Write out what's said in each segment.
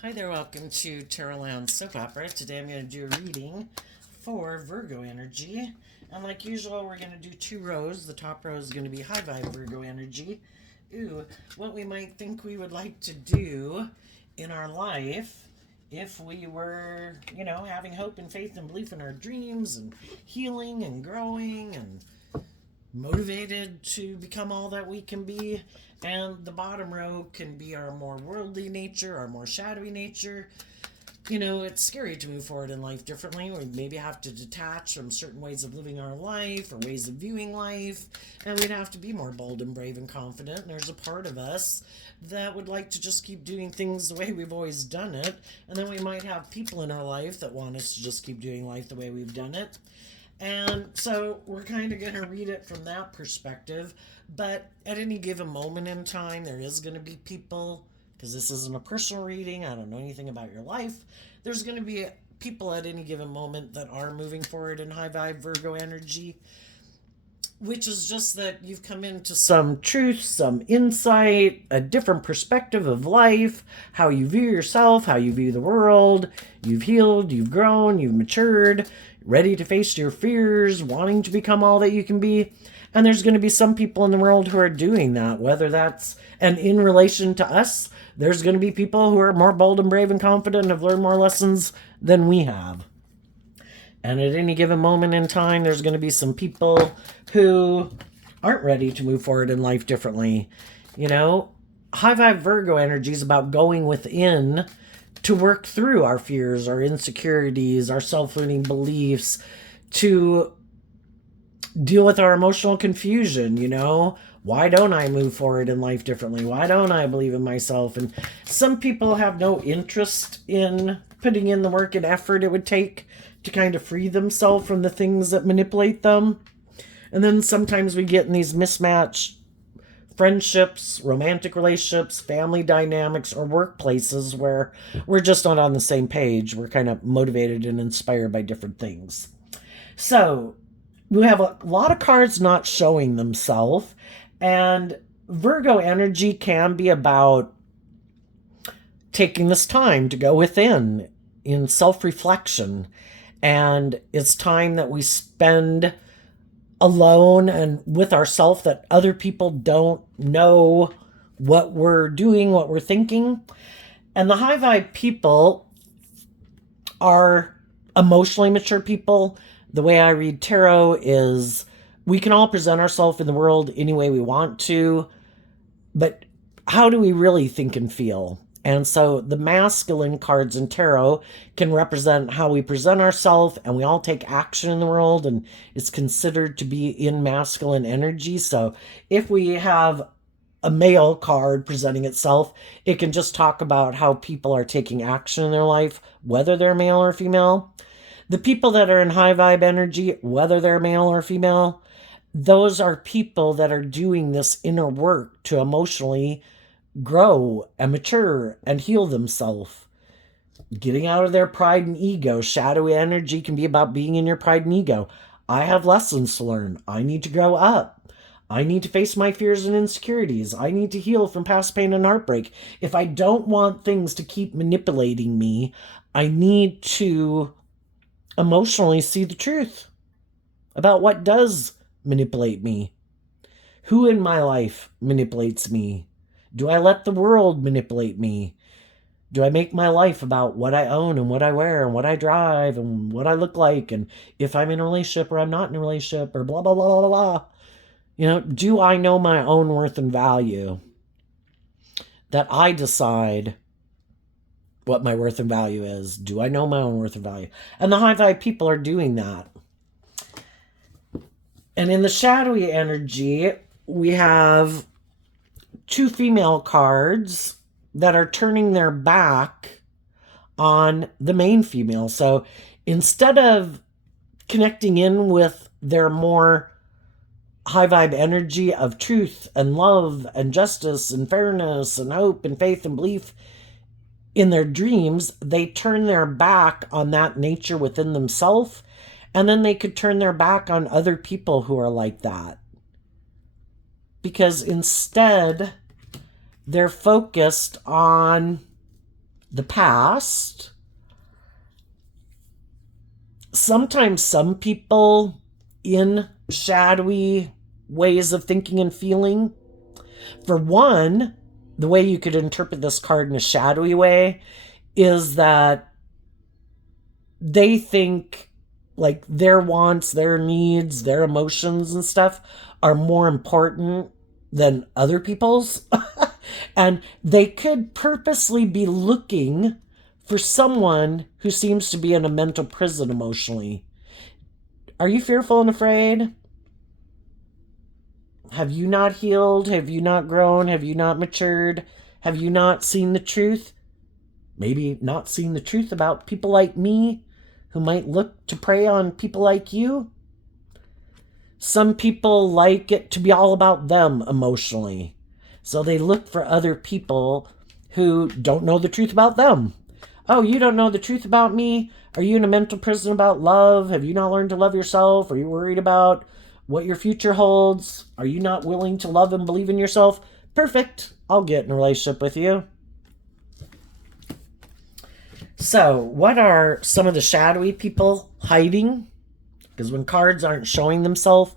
Hi there, welcome to Tarotland Soap Opera. Today I'm going to do a reading for Virgo energy. And like usual, we're going to do two rows. The top row is going to be high vibe Virgo energy. Ooh, what we might think we would like to do in our life if we were, having hope and faith and belief in our dreams and healing and growing and motivated to become all that we can be. And the bottom row can be our more worldly nature, our more shadowy nature. It's scary to move forward in life differently. We maybe have to detach from certain ways of living our life or ways of viewing life, and we'd have to be more bold and brave and confident. And there's a part of us that would like to just keep doing things the way we've always done it, and then we might have people in our life that want us to just keep doing life the way we've done it. And so we're kind of going to read it from that perspective. But at any given moment in time, there is going to be people, because this isn't a personal reading, I don't know anything about your life. There's going to be people at any given moment that are moving forward in high vibe Virgo energy, which is just that you've come into some truth, some insight, a different perspective of life, how you view yourself, how you view the world. You've healed, you've grown, you've matured, ready to face your fears, wanting to become all that you can be. And there's going to be some people in the world who are doing that, whether that's, and in relation to us, there's going to be people who are more bold and brave and confident and have learned more lessons than we have. And at any given moment in time, there's going to be some people who aren't ready to move forward in life differently. High vibe Virgo energy is about going within to work through our fears, our insecurities, our self-limiting beliefs, to deal with our emotional confusion. Why don't I move forward in life differently? Why don't I believe in myself? And some people have no interest in putting in the work and effort it would take to kind of free themselves from the things that manipulate them. And then sometimes we get in these mismatched friendships, romantic relationships, family dynamics, or workplaces where we're just not on the same page. We're kind of motivated and inspired by different things. So we have a lot of cards not showing themselves, and Virgo energy can be about taking this time to go within in self-reflection. And it's time that we spend alone and with ourselves, that other people don't know what we're doing, what we're thinking. And the high vibe people are emotionally mature people. The way I read tarot is we can all present ourselves in the world any way we want to, but how do we really think and feel? And so the masculine cards in tarot can represent how we present ourselves, and we all take action in the world, and it's considered to be in masculine energy. So if we have a male card presenting itself, it can just talk about how people are taking action in their life, whether they're male or female. The people that are in high vibe energy, whether they're male or female, those are people that are doing this inner work to emotionally grow and mature and heal themselves. Getting out of their pride and ego. Shadowy energy can be about being in your pride and ego. I have lessons to learn. I need to grow up. I need to face my fears and insecurities. I need to heal from past pain and heartbreak. If I don't want things to keep manipulating me, I need to emotionally see the truth about what does manipulate me. Who in my life manipulates me? Do I let the world manipulate me? Do I make my life about what I own and what I wear and what I drive and what I look like and if I'm in a relationship or I'm not in a relationship or blah, blah, blah, blah, blah? Do I know my own worth and value? That I decide what my worth and value is. Do I know my own worth and value? And the high vibe people are doing that. And in the shadowy energy, we have two female cards that are turning their back on the main female. So instead of connecting in with their more high vibe energy of truth and love and justice and fairness and hope and faith and belief in their dreams, they turn their back on that nature within themselves. And then they could turn their back on other people who are like that. Because instead, they're focused on the past. Sometimes some people in shadowy ways of thinking and feeling. For one, the way you could interpret this card in a shadowy way is that they think like their wants, their needs, their emotions and stuff are more important than other people's. And they could purposely be looking for someone who seems to be in a mental prison emotionally. Are you fearful and afraid? Have you not healed? Have you not grown? Have you not matured? Have you not seen the truth? Maybe not seen the truth about people like me who might look to prey on people like you? Some people like it to be all about them emotionally. So they look for other people who don't know the truth about them. Oh, you don't know the truth about me? Are you in a mental prison about love? Have you not learned to love yourself? Are you worried about what your future holds? Are you not willing to love and believe in yourself? Perfect. I'll get in a relationship with you. So, what are some of the shadowy people hiding? Because when cards aren't showing themselves,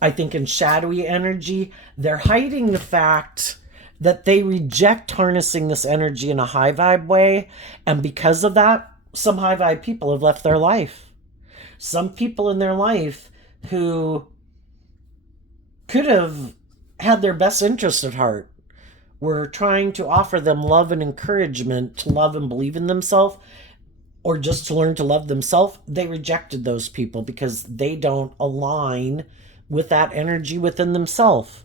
I think in shadowy energy, they're hiding the fact that they reject harnessing this energy in a high vibe way. And because of that, some high vibe people have left their life. Some people in their life who could have had their best interest at heart were trying to offer them love and encouragement to love and believe in themselves, or just to learn to love themselves. They rejected those people because they don't align with that energy within themselves.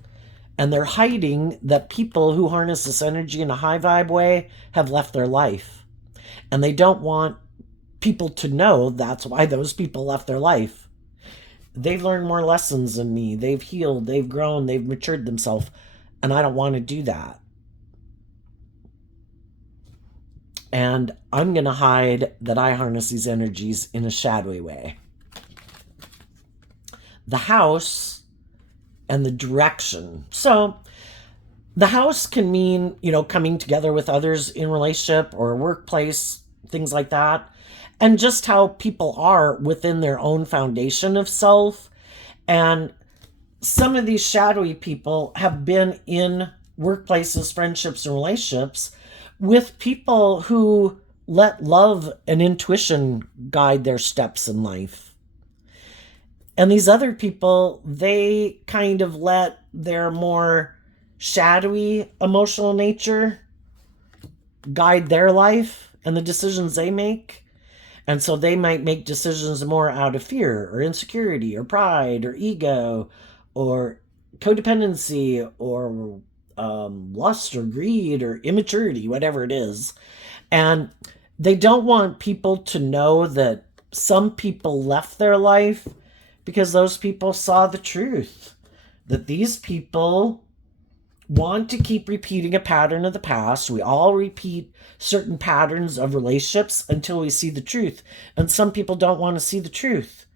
And they're hiding that people who harness this energy in a high vibe way have left their life. And they don't want people to know that's why those people left their life. They've learned more lessons than me. They've healed, they've grown, they've matured themselves. And I don't want to do that. And I'm going to hide that I harness these energies in a shadowy way. The house and the direction. So the house can mean, coming together with others in relationship or workplace, things like that. And just how people are within their own foundation of self. And some of these shadowy people have been in workplaces, friendships, and relationships with people who let love and intuition guide their steps in life. And these other people, they kind of let their more shadowy emotional nature guide their life and the decisions they make. And so they might make decisions more out of fear or insecurity or pride or ego or codependency or lust or greed or immaturity, whatever it is. And they don't want people to know that some people left their life because those people saw the truth. That these people want to keep repeating a pattern of the past. We all repeat certain patterns of relationships until we see the truth. And some people don't want to see the truth.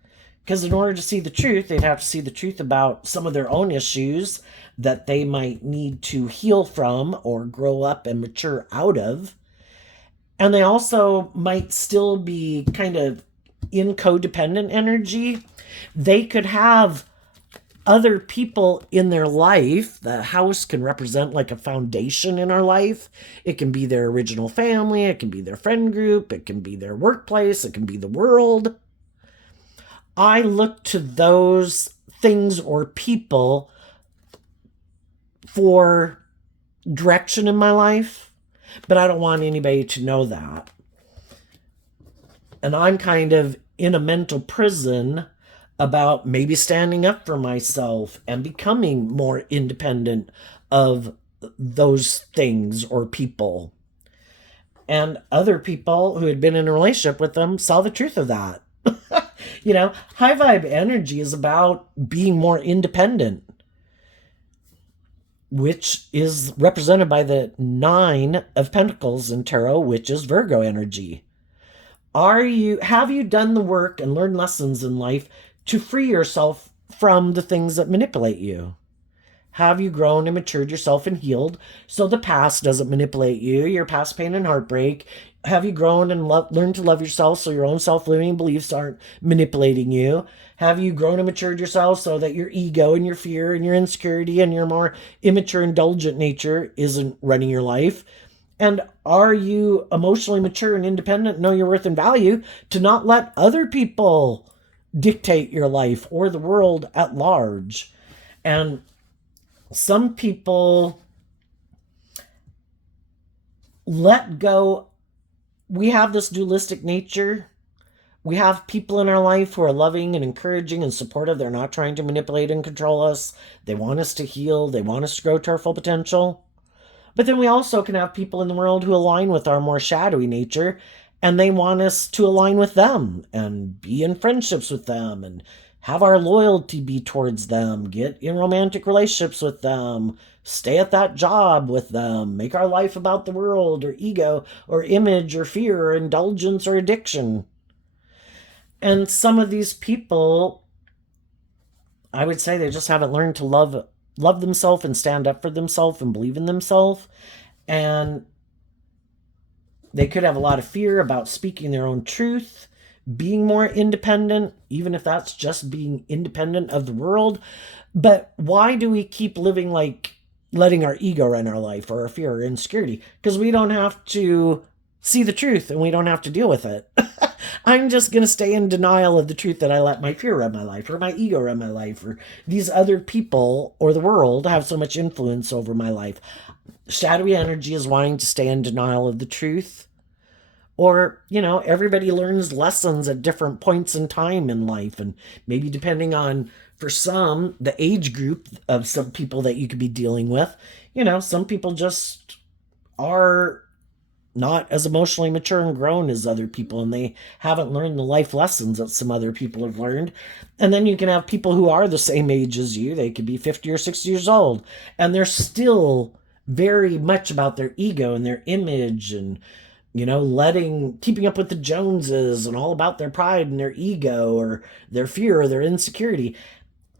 Because in order to see the truth, they'd have to see the truth about some of their own issues that they might need to heal from or grow up and mature out of. And they also might still be kind of in codependent energy. They could have other people in their life. The house can represent like a foundation in our life. It can be their original family. It can be their friend group. It can be their workplace. It can be the world. I look to those things or people for direction in my life, but I don't want anybody to know that. And I'm kind of in a mental prison about maybe standing up for myself and becoming more independent of those things or people. And other people who had been in a relationship with them saw the truth of that. High vibe energy is about being more independent, which is represented by the 9 of Pentacles in Tarot, which is Virgo energy. Have you done the work and learned lessons in life to free yourself from the things that manipulate you? Have you grown and matured yourself and healed so the past doesn't manipulate you, your past pain and heartbreak? Have you grown and learned to love yourself so your own self-limiting beliefs aren't manipulating you? Have you grown and matured yourself so that your ego and your fear and your insecurity and your more immature, indulgent nature isn't running your life? And are you emotionally mature and independent, know your worth and value to not let other people dictate your life or the world at large? And some people let go. We have this dualistic nature. We have people in our life who are loving and encouraging and supportive. They're not trying to manipulate and control us. They want us to heal. They want us to grow to our full potential. But then we also can have people in the world who align with our more shadowy nature, and they want us to align with them and be in friendships with them and have our loyalty be towards them, get in romantic relationships with them, stay at that job with them, make our life about the world or ego or image or fear or indulgence or addiction. And some of these people, I would say they just haven't learned to love themselves and stand up for themselves and believe in themselves. And they could have a lot of fear about speaking their own truth, being more independent, even if that's just being independent of the world. But why do we keep living like letting our ego run our life or our fear or insecurity? Because we don't have to see the truth and we don't have to deal with it. I'm just going to stay in denial of the truth that I let my fear run my life or my ego run my life or these other people or the world have so much influence over my life. Shadowy energy is wanting to stay in denial of the truth. Or, everybody learns lessons at different points in time in life. And maybe depending on, for some, the age group of some people that you could be dealing with, some people just are not as emotionally mature and grown as other people, and they haven't learned the life lessons that some other people have learned. And then you can have people who are the same age as you. They could be 50 or 60 years old, and they're still very much about their ego and their image and, keeping up with the Joneses and all about their pride and their ego or their fear or their insecurity.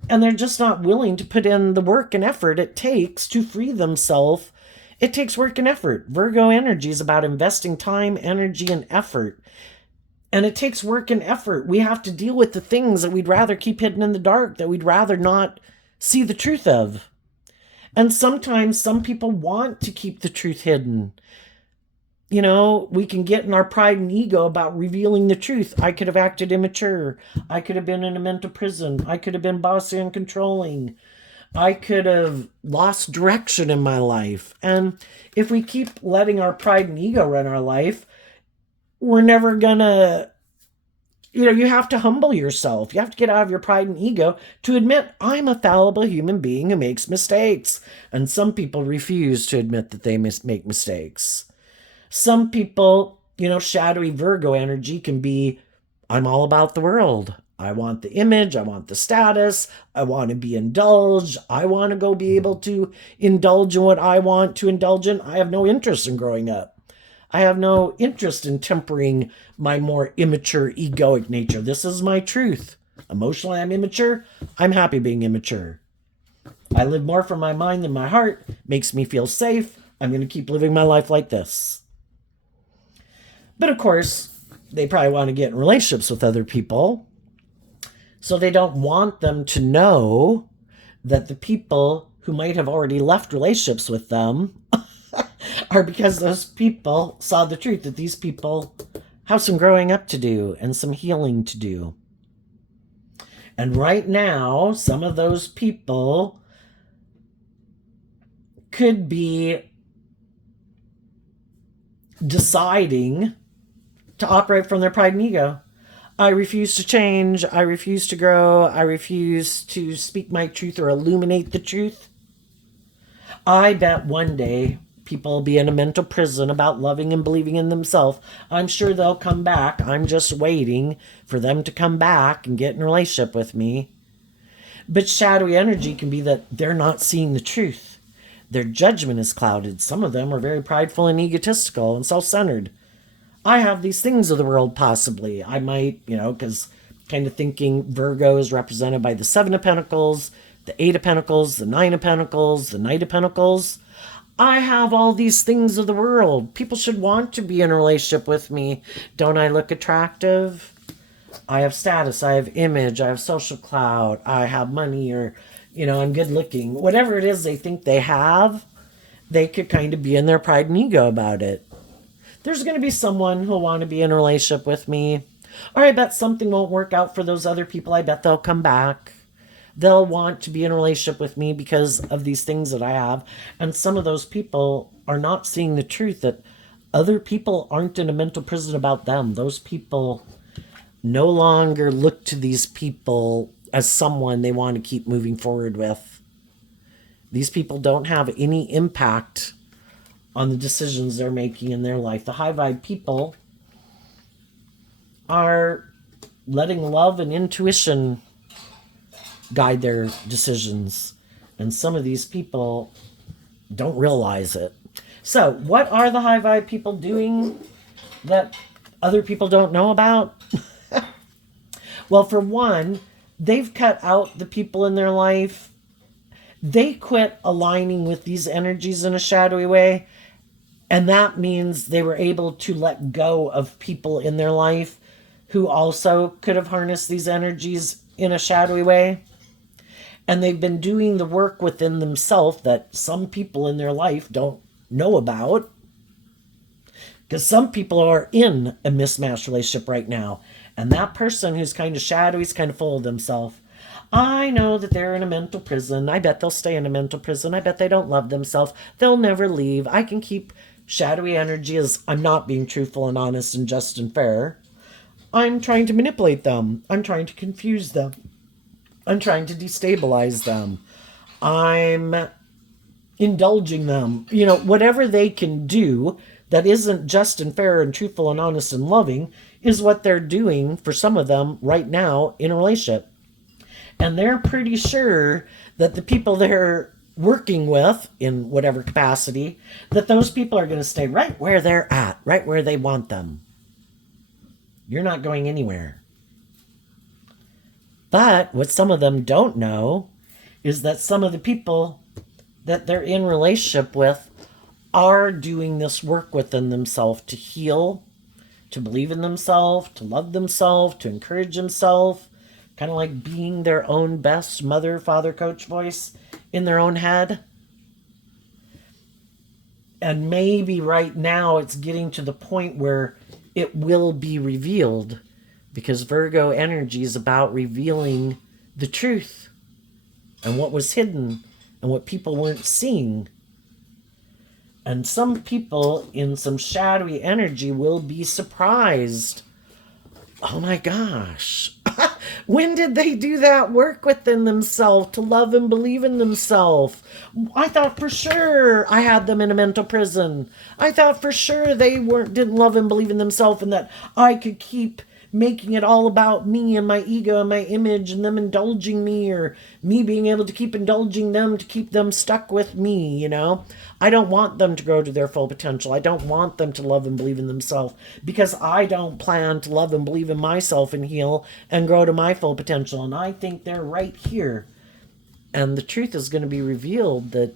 And they're just not willing to put in the work and effort it takes to free themselves. It takes work and effort. Virgo energy is about investing time, energy, and effort. And it takes work and effort. We have to deal with the things that we'd rather keep hidden in the dark, that we'd rather not see the truth of. And sometimes some people want to keep the truth hidden. We can get in our pride and ego about revealing the truth. I could have acted immature. I could have been in a mental prison. I could have been bossy and controlling. I could have lost direction in my life. And if we keep letting our pride and ego run our life, we're never gonna, you have to humble yourself. You have to get out of your pride and ego to admit, I'm a fallible human being who makes mistakes. And some people refuse to admit that they make mistakes. Some people, shadowy Virgo energy can be, I'm all about the world. I want the image. I want the status. I want to be indulged. I want to go be able to indulge in what I want to indulge in. I have no interest in growing up. I have no interest in tempering my more immature, egoic nature. This is my truth. Emotionally, I'm immature. I'm happy being immature. I live more from my mind than my heart. Makes me feel safe. I'm going to keep living my life like this. But of course, they probably want to get in relationships with other people. So they don't want them to know that the people who might have already left relationships with them are because those people saw the truth that these people have some growing up to do and some healing to do. And right now, some of those people could be deciding to operate from their pride and ego. I refuse to change. I refuse to grow. I refuse to speak my truth or illuminate the truth. I bet one day people will be in a mental prison about loving and believing in themselves. I'm sure they'll come back. I'm just waiting for them to come back and get in a relationship with me. But shadowy energy can be that they're not seeing the truth. Their judgment is clouded. Some of them are very prideful and egotistical and self-centered. I have these things of the world, possibly. I might, because kind of thinking Virgo is represented by the Seven of Pentacles. the Eight of Pentacles, the Nine of Pentacles, the Knight of Pentacles. I have all these things of the world. People should want to be in a relationship with me. Don't I look attractive? I have status, I have image, I have social clout, I have money, or, I'm good looking. Whatever it is they think they have, they could kind of be in their pride and ego about it. There's going to be someone who'll want to be in a relationship with me. Or I bet something won't work out for those other people. I bet they'll come back. They'll want to be in a relationship with me because of these things that I have. And some of those people are not seeing the truth that other people aren't in a mental prison about them. Those people no longer look to these people as someone they want to keep moving forward with. These people don't have any impact on the decisions they're making in their life. The high vibe people are letting love and intuition guide their decisions. And some of these people don't realize it. So, what are the high vibe people doing that other people don't know about? Well, for one, they've cut out the people in their life. They quit aligning with these energies in a shadowy way. And that means they were able to let go of people in their life who also could have harnessed these energies in a shadowy way. And they've been doing the work within themselves that some people in their life don't know about. Because some people are in a mismatched relationship right now. And that person who's kind of shadowy is kind of full of themselves. I know that they're in a mental prison. I bet they'll stay in a mental prison. I bet they don't love themselves. They'll never leave. I can keep shadowy energy as I'm not being truthful and honest and just and fair. I'm trying to manipulate them. I'm trying to confuse them. I'm trying to destabilize them. I'm indulging them. Whatever they can do that isn't just and fair and truthful and honest and loving is what they're doing for some of them right now in a relationship. And they're pretty sure that the people they're working with in whatever capacity, that those people are going to stay right where they're at, right where they want them. You're not going anywhere. But what some of them don't know is that some of the people that they're in relationship with are doing this work within themselves to heal, to believe in themselves, to love themselves, to encourage themselves, kind of like being their own best mother, father, coach voice in their own head. And maybe right now it's getting to the point where it will be revealed, because Virgo energy is about revealing the truth and what was hidden and what people weren't seeing. And some people in some shadowy energy will be surprised. Oh my gosh. When did they do that work within themselves to love and believe in themselves? I thought for sure I had them in a mental prison. I thought for sure they didn't love and believe in themselves, and that I could keep making it all about me and my ego and my image and them indulging me, or me being able to keep indulging them to keep them stuck with me, I don't want them to grow to their full potential. I don't want them to love and believe in themselves, because I don't plan to love and believe in myself and heal and grow to my full potential. And I think they're right here. And the truth is going to be revealed that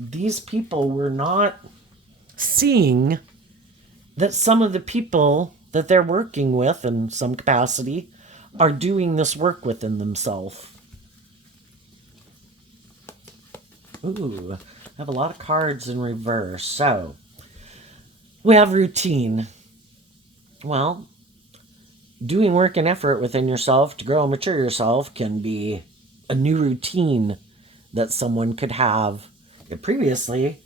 these people were not seeing that some of the people that they're working with in some capacity are doing this work within themselves. Ooh, I have a lot of cards in reverse. So, we have routine. Well, doing work and effort within yourself to grow and mature yourself can be a new routine that someone could have. It previously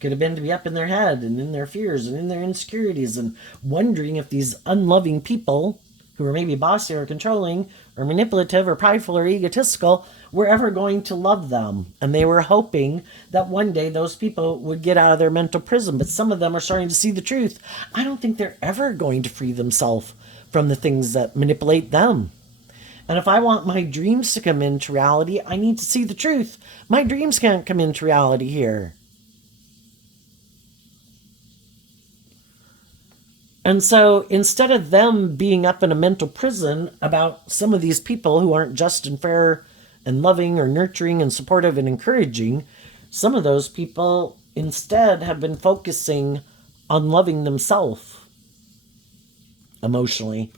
could have been to be up in their head and in their fears and in their insecurities and wondering if these unloving people who are maybe bossy or controlling or manipulative or prideful or egotistical were ever going to love them. And they were hoping that one day those people would get out of their mental prison. But some of them are starting to see the truth. I don't think they're ever going to free themselves from the things that manipulate them. And if I want my dreams to come into reality, I need to see the truth. My dreams can't come into reality here. And so instead of them being up in a mental prison about some of these people who aren't just and fair and loving or nurturing and supportive and encouraging, some of those people instead have been focusing on loving themselves emotionally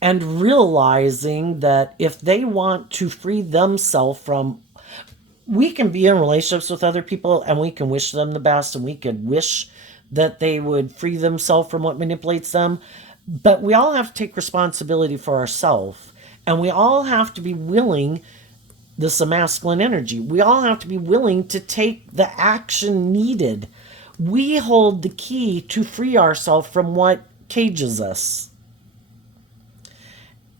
and realizing that if they want to free themselves from, we can be in relationships with other people and we can wish them the best and we could wish that they would free themselves from what manipulates them, but we all have to take responsibility for ourselves, and we all have to be willing. This is a masculine energy. We all have to be willing to take the action needed. We hold the key to free ourselves from what cages us.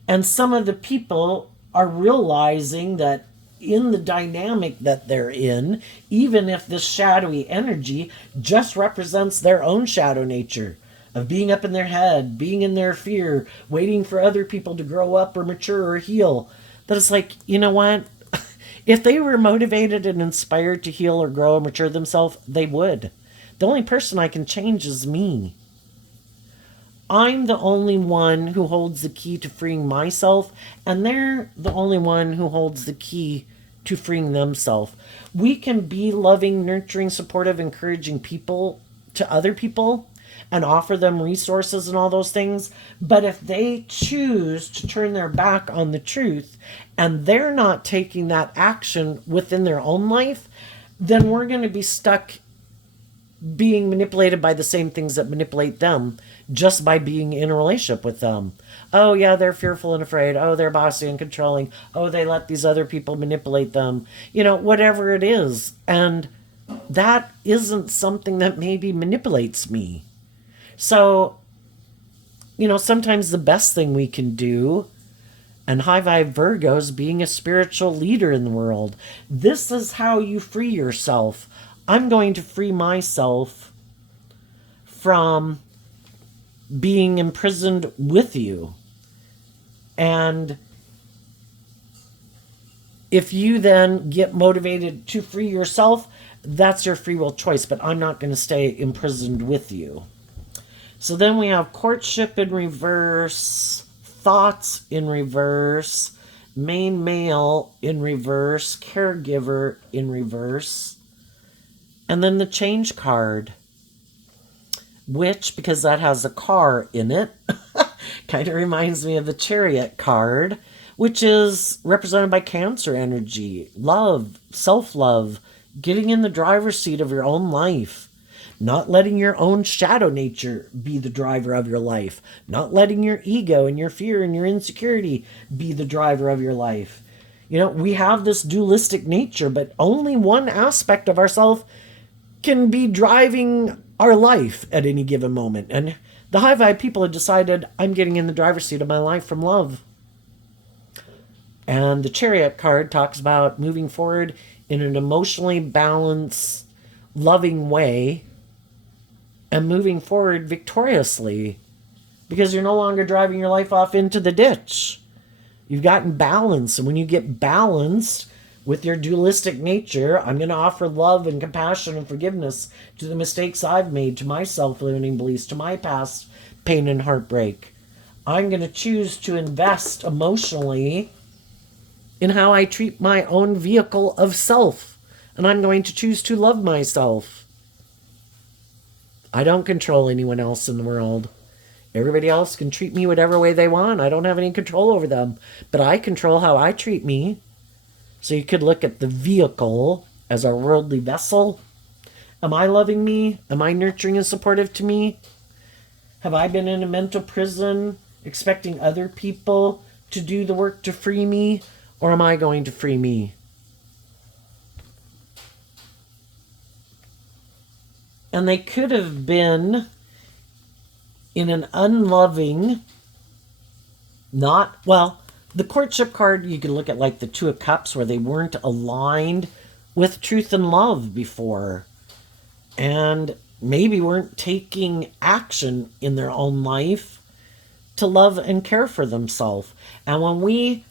And some of the people are realizing that in the dynamic that they're in, even if this shadowy energy just represents their own shadow nature of being up in their head, being in their fear, waiting for other people to grow up or mature or heal, that it's like, you know what? If they were motivated and inspired to heal or grow and mature themselves, they would. The only person I can change is me. I'm the only one who holds the key to freeing myself, and they're the only one who holds the key to freeing themselves. We can be loving, nurturing, supportive, encouraging people to other people and offer them resources and all those things, but if they choose to turn their back on the truth and they're not taking that action within their own life, then we're going to be stuck being manipulated by the same things that manipulate them just by being in a relationship with them. Oh, yeah, they're fearful and afraid. Oh, they're bossy and controlling. Oh, they let these other people manipulate them. You know, whatever it is. And that isn't something that maybe manipulates me. So, you know, sometimes the best thing we can do, and high vibe Virgos being a spiritual leader in the world, this is how you free yourself. I'm going to free myself from being imprisoned with you. And if you then get motivated to free yourself, that's your free will choice, but I'm not going to stay imprisoned with you. So then we have courtship in reverse, thoughts in reverse, main male in reverse, caregiver in reverse, and then the change card, which, because that has a car in it, kind of reminds me of the Chariot card, which is represented by Cancer energy, love, self-love, getting in the driver's seat of your own life, not letting your own shadow nature be the driver of your life, not letting your ego and your fear and your insecurity be the driver of your life. You know, we have this dualistic nature, but only one aspect of ourselves can be driving our life at any given moment. And the high vibe people have decided, I'm getting in the driver's seat of my life from love. And the Chariot card talks about moving forward in an emotionally balanced, loving way and moving forward victoriously, because you're no longer driving your life off into the ditch. You've gotten balance. And when you get balanced with your dualistic nature, I'm going to offer love and compassion and forgiveness to the mistakes I've made, to my self-limiting beliefs, to my past pain and heartbreak. I'm going to choose to invest emotionally in how I treat my own vehicle of self. And I'm going to choose to love myself. I don't control anyone else in the world. Everybody else can treat me whatever way they want. I don't have any control over them. But I control how I treat me. So you could look at the vehicle as a worldly vessel. Am I loving me? Am I nurturing and supportive to me? Have I been in a mental prison expecting other people to do the work to free me? Or am I going to free me? And they could have been in an unloving, the courtship card, you can look at like the Two of Cups, where they weren't aligned with truth and love before. And maybe weren't taking action in their own life to love and care for themselves. And when we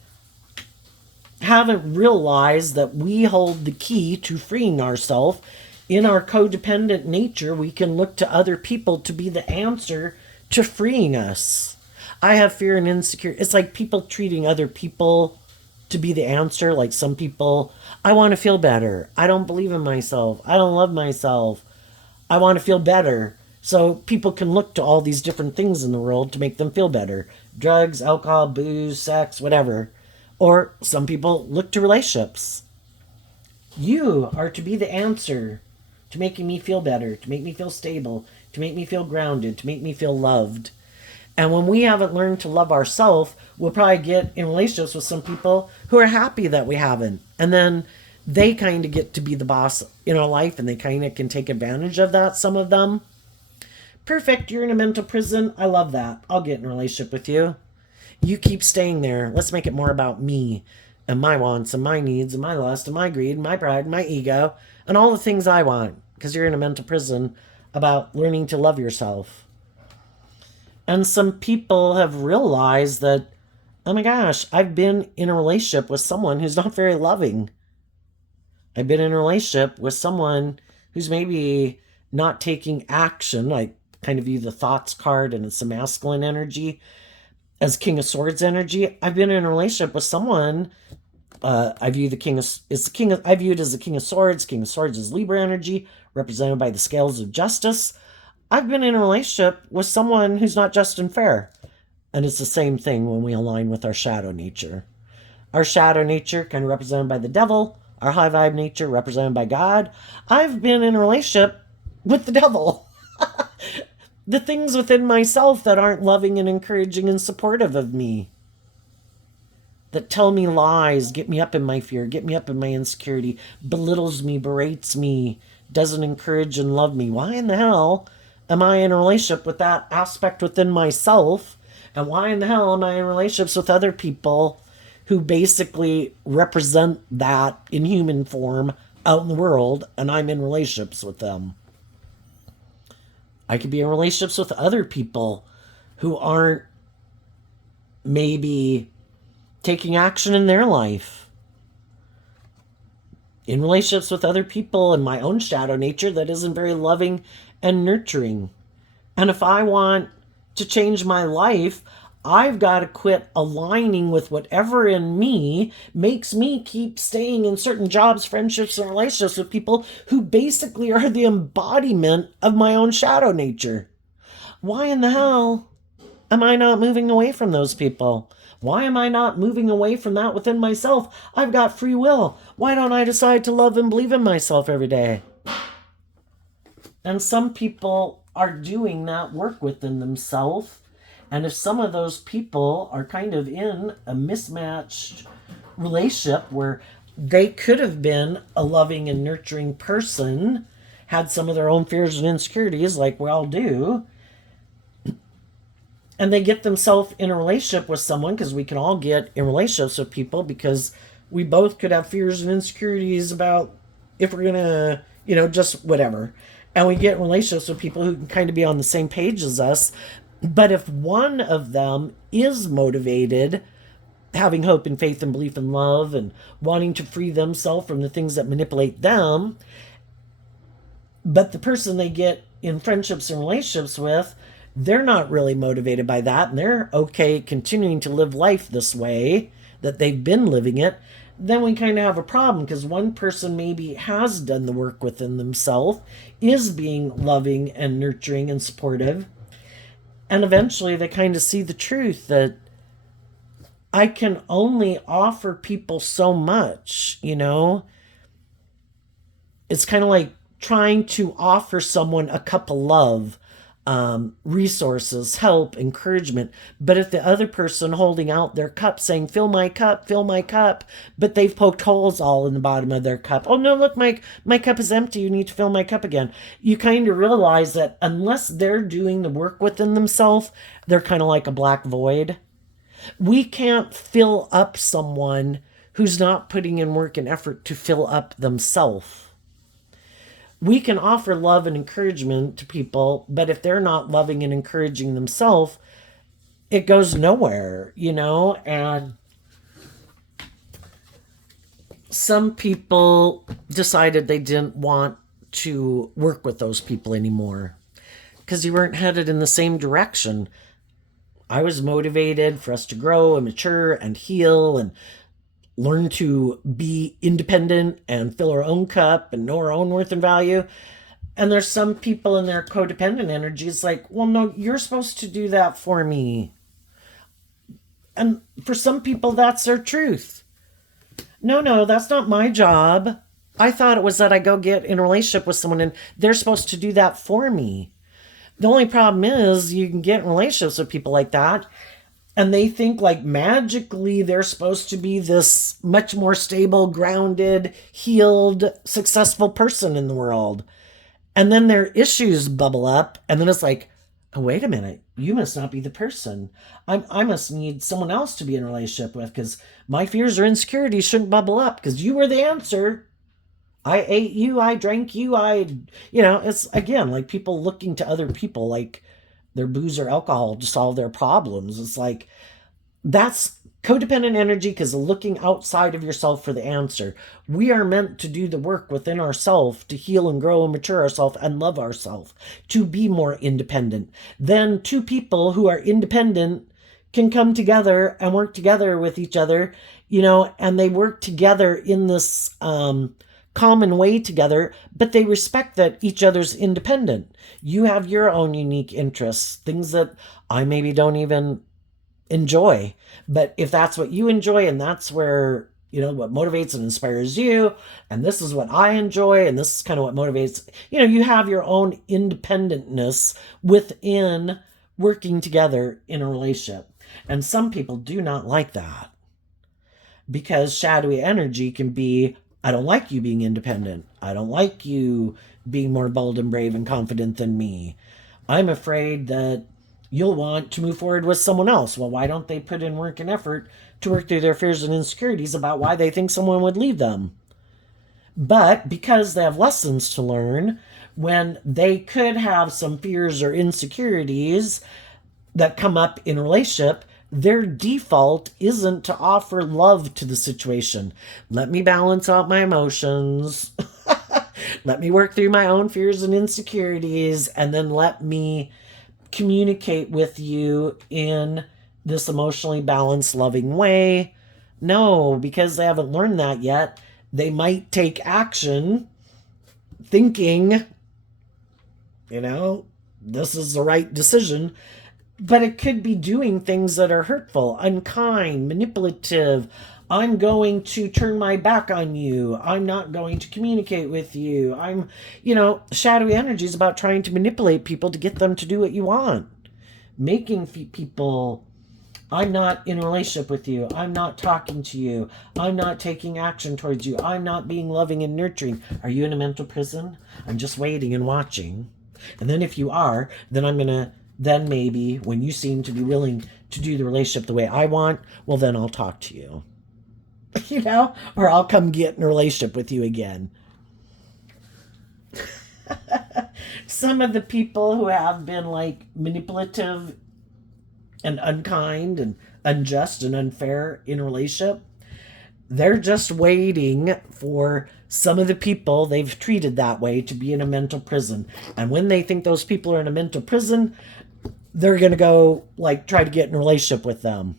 haven't realized that we hold the key to freeing ourselves, in our codependent nature, we can look to other people to be the answer to freeing us. I have fear and insecurity. It's like people treating other people to be the answer. Like some people, I want to feel better. I don't believe in myself. I don't love myself. I want to feel better. So people can look to all these different things in the world to make them feel better: drugs, alcohol, booze, sex, whatever. Or some people look to relationships. You are to be the answer to making me feel better, to make me feel stable, to make me feel grounded, to make me feel loved. And when we haven't learned to love ourselves, we'll probably get in relationships with some people who are happy that we haven't. And then they kind of get to be the boss in our life, and they kind of can take advantage of that, some of them. Perfect, you're in a mental prison. I love that. I'll get in a relationship with you. You keep staying there. Let's make it more about me and my wants and my needs and my lust and my greed and my pride and my ego and all the things I want, because you're in a mental prison about learning to love yourself. And some people have realized that, oh my gosh, I've been in a relationship with someone who's not very loving. I've been in a relationship with someone who's maybe not taking action. I kind of view the thoughts card, and it's a masculine energy, as King of Swords energy. I've been in a relationship with someone. I view the King of it's the King of, I view it as the King of Swords. King of Swords is Libra energy, represented by the scales of justice. I've been in a relationship with someone who's not just and fair. And it's the same thing when we align with our shadow nature. Our shadow nature, kind of represented by the devil, our high vibe nature, represented by God. I've been in a relationship with the devil. The things within myself that aren't loving and encouraging and supportive of me, that tell me lies, get me up in my fear, get me up in my insecurity, belittles me, berates me, doesn't encourage and love me. Why in the hell am I in a relationship with that aspect within myself? And why in the hell am I in relationships with other people who basically represent that in human form out in the world, and I'm in relationships with them? I could be in relationships with other people who aren't maybe taking action in their life. In relationships with other people in my own shadow nature that isn't very loving and nurturing. And if I want to change my life, I've got to quit aligning with whatever in me makes me keep staying in certain jobs, friendships, and relationships with people who basically are the embodiment of my own shadow nature. Why in the hell am I not moving away from those people? Why am I not moving away from that within myself? I've got free will. Why don't I decide to love and believe in myself every day? And some people are doing that work within themselves. And if some of those people are kind of in a mismatched relationship where they could have been a loving and nurturing person, had some of their own fears and insecurities, like we all do, and they get themselves in a relationship with someone, because we can all get in relationships with people because we both could have fears and insecurities about if we're going to, just whatever. And we get in relationships with people who can kind of be on the same page as us. But if one of them is motivated, having hope and faith and belief and love, and wanting to free themselves from the things that manipulate them, but the person they get in friendships and relationships with, they're not really motivated by that, and they're okay continuing to live life this way that they've been living it, then we kind of have a problem, because one person maybe has done the work within themselves, is being loving and nurturing and supportive, and eventually they kind of see the truth that I can only offer people so much, It's kind of like trying to offer someone a cup of love, resources, help, encouragement. But if the other person holding out their cup saying, fill my cup, but they've poked holes all in the bottom of their cup. Oh no, look, my cup is empty. You need to fill my cup again. You kind of realize that unless they're doing the work within themselves, they're kind of like a black void. We can't fill up someone who's not putting in work and effort to fill up themselves. We can offer love and encouragement to people, but if they're not loving and encouraging themselves, it goes nowhere, and some people decided they didn't want to work with those people anymore because you weren't headed in the same direction. I was motivated for us to grow and mature and heal and learn to be independent and fill our own cup and know our own worth and value. And there's some people in their codependent energy. It's like, well, no, you're supposed to do that for me. And for some people, that's their truth. No, that's not my job. I thought it was that I go get in a relationship with someone and they're supposed to do that for me. The only problem is you can get in relationships with people like that and they think like magically they're supposed to be this much more stable, grounded, healed, successful person in the world. And then their issues bubble up and then it's like, oh, wait a minute, you must not be the person. I must need someone else to be in a relationship with because my fears or insecurities shouldn't bubble up because you were the answer. I ate you, I drank you, it's again like people looking to other people like their booze or alcohol to solve their problems. It's like that's codependent energy because looking outside of yourself for the answer. We are meant to do the work within ourselves to heal and grow and mature ourselves and love ourselves, to be more independent. Then two people who are independent can come together and work together with each other, and they work together in this common way together, but they respect that each other's independent. You have your own unique interests, things that I maybe don't even enjoy. But if that's what you enjoy and that's where, what motivates and inspires you, and this is what I enjoy, and this is kind of what motivates, you have your own independentness within working together in a relationship. And some people do not like that because shadowy energy can be, I don't like you being independent. I don't like you being more bold and brave and confident than me. I'm afraid that you'll want to move forward with someone else. Well, why don't they put in work and effort to work through their fears and insecurities about why they think someone would leave them? But because they have lessons to learn, when they could have some fears or insecurities that come up in a relationship, their default isn't to offer love to the situation. Let me balance out my emotions. Let me work through my own fears and insecurities, and then let me communicate with you in this emotionally balanced, loving way. No, because they haven't learned that yet. They might take action thinking, this is the right decision, but it could be doing things that are hurtful, unkind, manipulative. I'm going to turn my back on you. I'm not going to communicate with you. Shadowy energy is about trying to manipulate people to get them to do what you want. Making people, I'm not in a relationship with you. I'm not talking to you. I'm not taking action towards you. I'm not being loving and nurturing. Are you in a mental prison? I'm just waiting and watching. And then if you are, then maybe when you seem to be willing to do the relationship the way I want, well, then I'll talk to you. Or I'll come get in a relationship with you again. Some of the people who have been like manipulative and unkind and unjust and unfair in a relationship, they're just waiting for some of the people they've treated that way to be in a mental prison. And when they think those people are in a mental prison, they're going to go try to get in a relationship with them.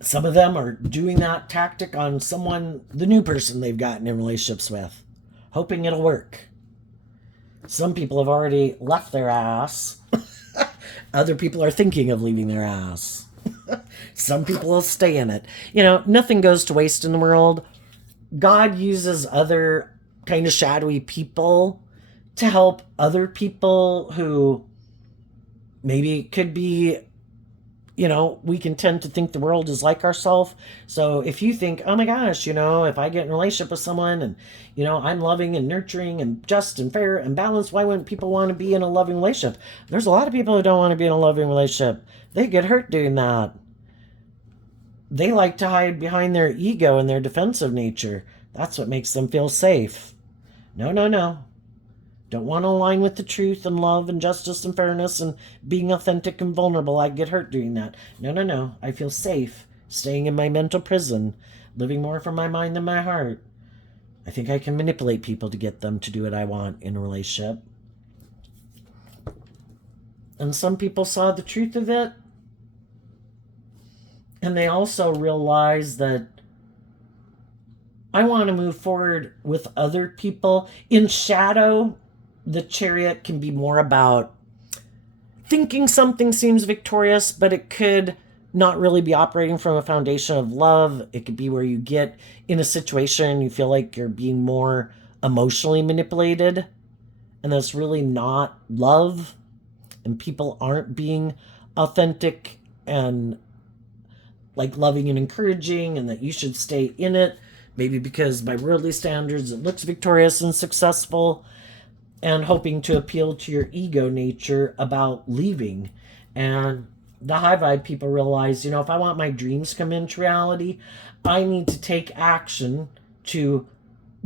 Some of them are doing that tactic on the new person they've gotten in relationships with, hoping it'll work. Some people have already left their ass. Other people are thinking of leaving their ass. Some people will stay in it. Nothing goes to waste in the world. God uses other kind of shadowy people to help other people who maybe could be, we can tend to think the world is like ourselves. So if you think, oh my gosh, if I get in a relationship with someone and, I'm loving and nurturing and just and fair and balanced, why wouldn't people want to be in a loving relationship? There's a lot of people who don't want to be in a loving relationship. They get hurt doing that. They like to hide behind their ego and their defensive nature. That's what makes them feel safe. No. Don't want to align with the truth and love and justice and fairness and being authentic and vulnerable. I get hurt doing that. No. I feel safe staying in my mental prison, living more from my mind than my heart. I think I can manipulate people to get them to do what I want in a relationship. And some people saw the truth of it And they also realize that I want to move forward with other people. In shadow, the Chariot can be more about thinking something seems victorious, but it could not really be operating from a foundation of love. It could be where you get in a situation, you feel like you're being more emotionally manipulated, and that's really not love, and people aren't being authentic and like loving and encouraging, and that you should stay in it, maybe because by worldly standards it looks victorious and successful, and hoping to appeal to your ego nature about leaving. And the high vibe people realize, if I want my dreams to come into reality, I need to take action to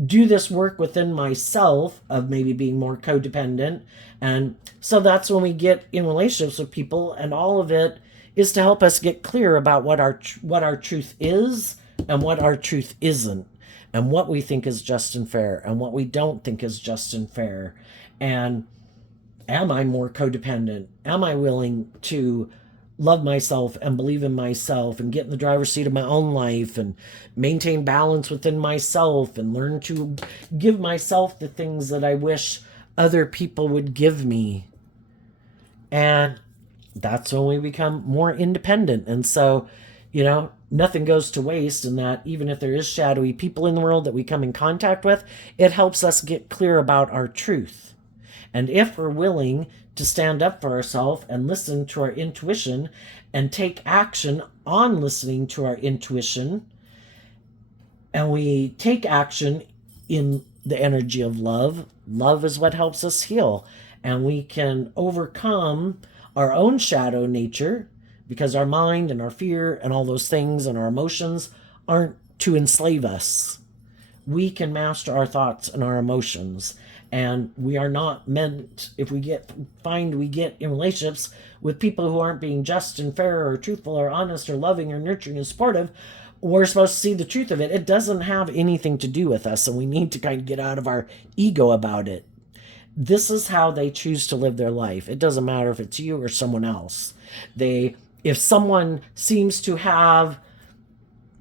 do this work within myself of maybe being more codependent. And so that's when we get in relationships with people, and all of it is to help us get clear about what our truth is and what our truth isn't, and what we think is just and fair and what we don't think is just and fair. And am I more codependent? Am I willing to love myself and believe in myself and get in the driver's seat of my own life and maintain balance within myself and learn to give myself the things that I wish other people would give me? And that's when we become more independent. And so, nothing goes to waste in that. Even if there is shadowy people in the world that we come in contact with, it helps us get clear about our truth. And if we're willing to stand up for ourselves and listen to our intuition and take action on listening to our intuition, and we take action in the energy of love, love is what helps us heal. And we can overcome our own shadow nature, because our mind and our fear and all those things and our emotions aren't to enslave us. We can master our thoughts and our emotions. And we are not meant, if we get in relationships with people who aren't being just and fair or truthful or honest or loving or nurturing and supportive, we're supposed to see the truth of it. It doesn't have anything to do with us, and we need to kind of get out of our ego about it. This is how they choose to live their life. It doesn't matter if it's you or someone else. If someone seems to have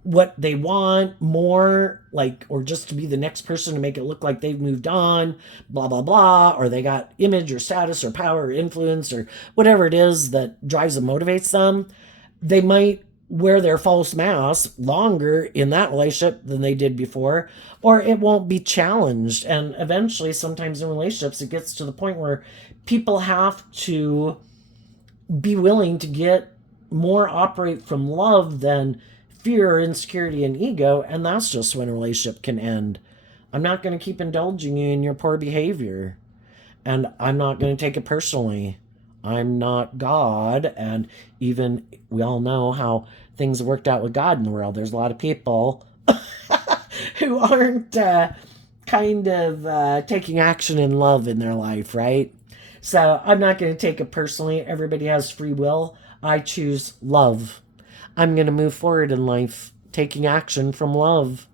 what they want more, or just to be the next person to make it look like they've moved on, blah, blah, blah, or they got image or status or power or influence or whatever it is that drives and motivates them, they might wear their false mask longer in that relationship than they did before, or it won't be challenged. And eventually, sometimes in relationships, it gets to the point where people have to be willing to operate from love than fear, insecurity, and ego, and that's just when a relationship can end. I'm not going to keep indulging you in your poor behavior, and I'm not going to take it personally. I'm not God, and even we all know how things have worked out with God in the world. There's a lot of people who aren't taking action in love in their life, right? So I'm not going to take it personally. Everybody has free will. I choose love. I'm going to move forward in life taking action from love.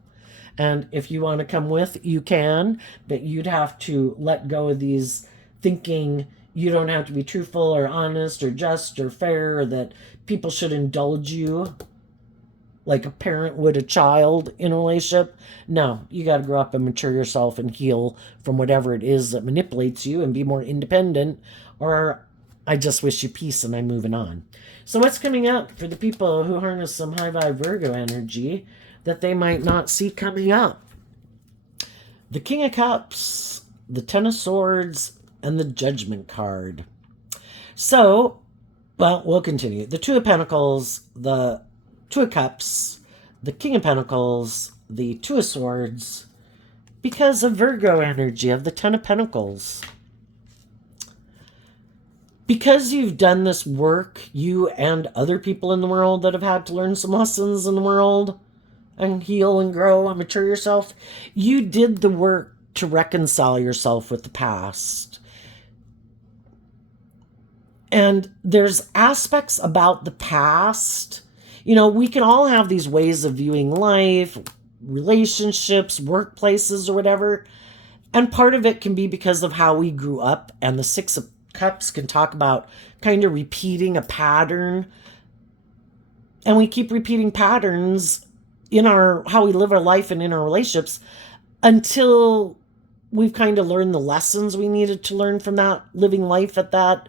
And if you want to come with, you can, but you'd have to let go of these thinking you don't have to be truthful or honest or just or fair, or that people should indulge you like a parent would a child in a relationship. No, you got to grow up and mature yourself and heal from whatever it is that manipulates you and be more independent, or I just wish you peace and I'm moving on. So what's coming up for the people who harness some high vibe Virgo energy that they might not see coming up? The King of Cups, the Ten of Swords, and the Judgment card. So, we'll continue. The Two of Pentacles, the Two of Cups, the King of Pentacles, the Two of Swords, because of Virgo energy of the Ten of Pentacles. Because you've done this work, you and other people in the world that have had to learn some lessons in the world and heal and grow and mature yourself, you did the work to reconcile yourself with the past. And there's aspects about the past. We can all have these ways of viewing life, relationships, workplaces, or whatever. And part of it can be because of how we grew up. And the Six of Cups can talk about kind of repeating a pattern And we keep repeating patterns in our how we live our life and in our relationships until we've kind of learned the lessons we needed to learn from that living life at that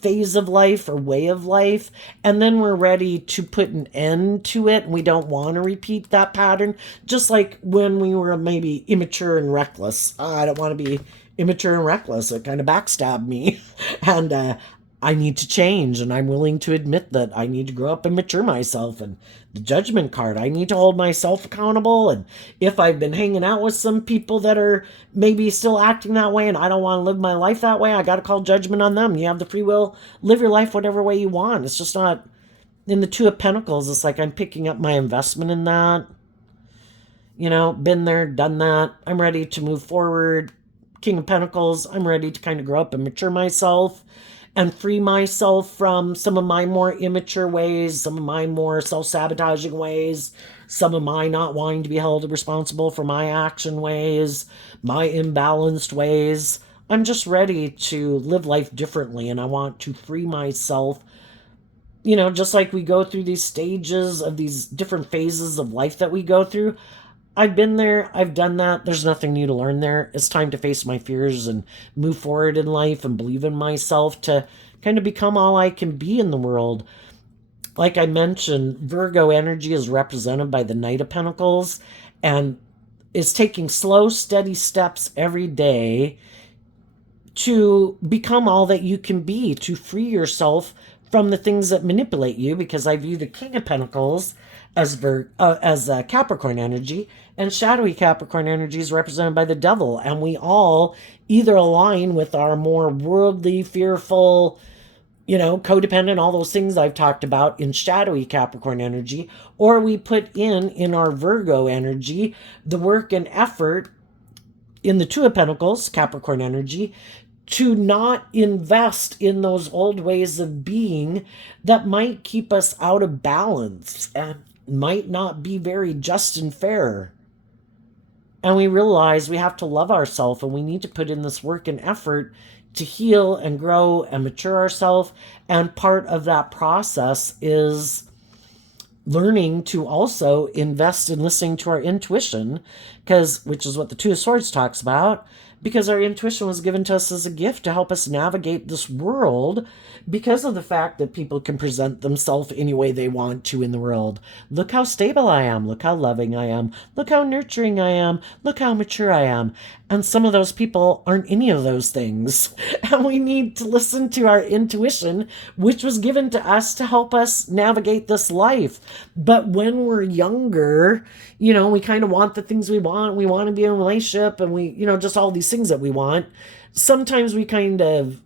phase of life or way of life, and then we're ready to put an end to it and we don't want to repeat that pattern, just like when we were maybe immature and reckless. I don't want to be immature and reckless. It kind of backstabbed me and I need to change, and I'm willing to admit that I need to grow up and mature myself. And the judgment card, I need to hold myself accountable. And if I've been hanging out with some people that are maybe still acting that way and I don't want to live my life that way, I got to call judgment on them. You have the free will, live your life whatever way you want. It's just not in the Two of Pentacles. It's like I'm picking up my investment in that. You know, been there, done that. I'm ready to move forward. King of Pentacles, I'm ready to kind of grow up and mature myself and free myself from some of my more immature ways, some of my more self-sabotaging ways, some of my not wanting to be held responsible for my action ways, my imbalanced ways. I'm just ready to live life differently, and I want to free myself. You know, just like we go through these stages of these different phases of life that we go through, I've been there, I've done that. There's nothing new to learn there. It's time to face my fears and move forward in life and believe in myself to kind of become all I can be in the world. Like I mentioned, Virgo energy is represented by the Knight of Pentacles and is taking slow, steady steps every day to become all that you can be, to free yourself from the things that manipulate you, because I view the King of Pentacles as Capricorn energy, and shadowy Capricorn energy is represented by the Devil, and we all either align with our more worldly, fearful, you know, codependent, all those things I've talked about in shadowy Capricorn energy, or we put in our Virgo energy the work and effort in the Two of Pentacles, Capricorn energy, to not invest in those old ways of being that might keep us out of balance and might not be very just and fair. And we realize we have to love ourselves, and we need to put in this work and effort to heal and grow and mature ourselves. And part of that process is learning to also invest in listening to our intuition, which is what the Two of Swords talks about, because our intuition was given to us as a gift to help us navigate this world, because of the fact that people can present themselves any way they want to in the world. Look how stable I am. Look how loving I am. Look how nurturing I am. Look how mature I am. And some of those people aren't any of those things. And we need to listen to our intuition, which was given to us to help us navigate this life. But when we're younger, you know, we kind of want the things we want. We want to be in a relationship, and we, you know, just all these things that we want. Sometimes we kind of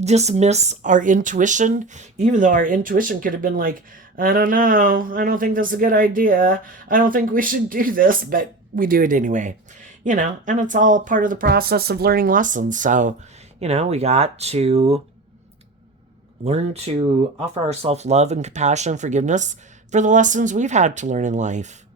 dismiss our intuition, even though our intuition could have been like, I don't know, I don't think that's a good idea, I don't think we should do this, but we do it anyway, you know. And it's all part of the process of learning lessons. So, you know, we got to learn to offer ourselves love and compassion and forgiveness for the lessons we've had to learn in life.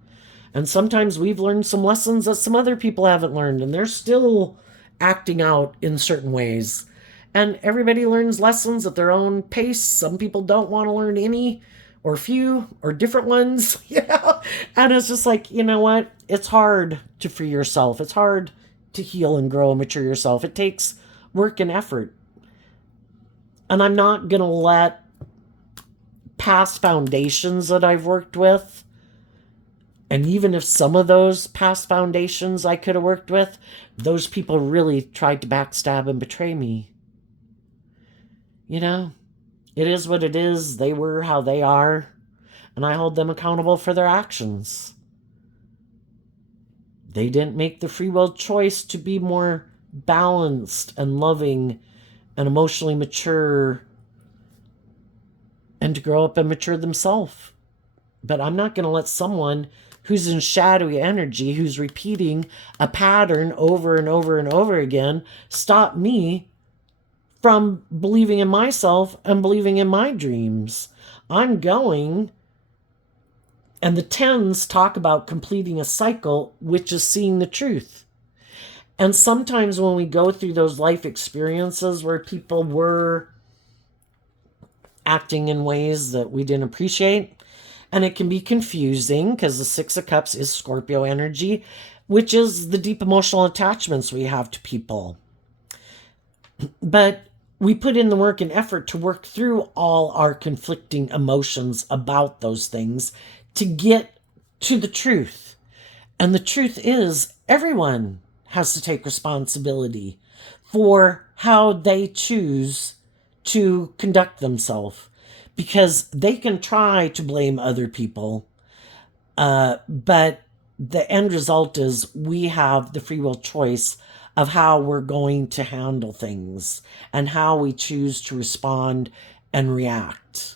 And sometimes we've learned some lessons that some other people haven't learned, and they're still acting out in certain ways. And everybody learns lessons at their own pace. Some people don't want to learn any or few or different ones, you know? And it's just like, you know what? It's hard to free yourself. It's hard to heal and grow and mature yourself. It takes work and effort. And I'm not going to let past foundations that I've worked with, and even if some of those past foundations I could have worked with, those people really tried to backstab and betray me. You know, it is what it is. They were how they are, and I hold them accountable for their actions. They didn't make the free will choice to be more balanced and loving and emotionally mature and to grow up and mature themselves. But I'm not going to let someone who's in shadowy energy, who's repeating a pattern over and over and over again, stop me from believing in myself and believing in my dreams. I'm going, and the tens talk about completing a cycle, which is seeing the truth. And sometimes when we go through those life experiences where people were acting in ways that we didn't appreciate, And it can be confusing because the Six of Cups is Scorpio energy, which is the deep emotional attachments we have to people. But we put in the work and effort to work through all our conflicting emotions about those things to get to the truth. And the truth is, everyone has to take responsibility for how they choose to conduct themselves, because they can try to blame other people, but the end result is we have the free will choice of how we're going to handle things and how we choose to respond and react.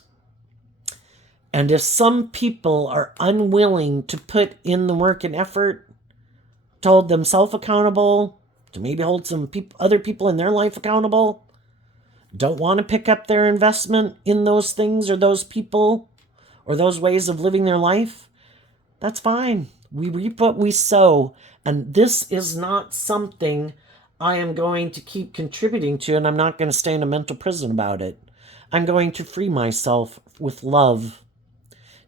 And if some people are unwilling to put in the work and effort to hold themselves accountable, to maybe hold some other people in their life accountable, don't want to pick up their investment in those things or those people or those ways of living their life, that's fine. We reap what we sow. And this is not something I am going to keep contributing to, and I'm not going to stay in a mental prison about it. I'm going to free myself with love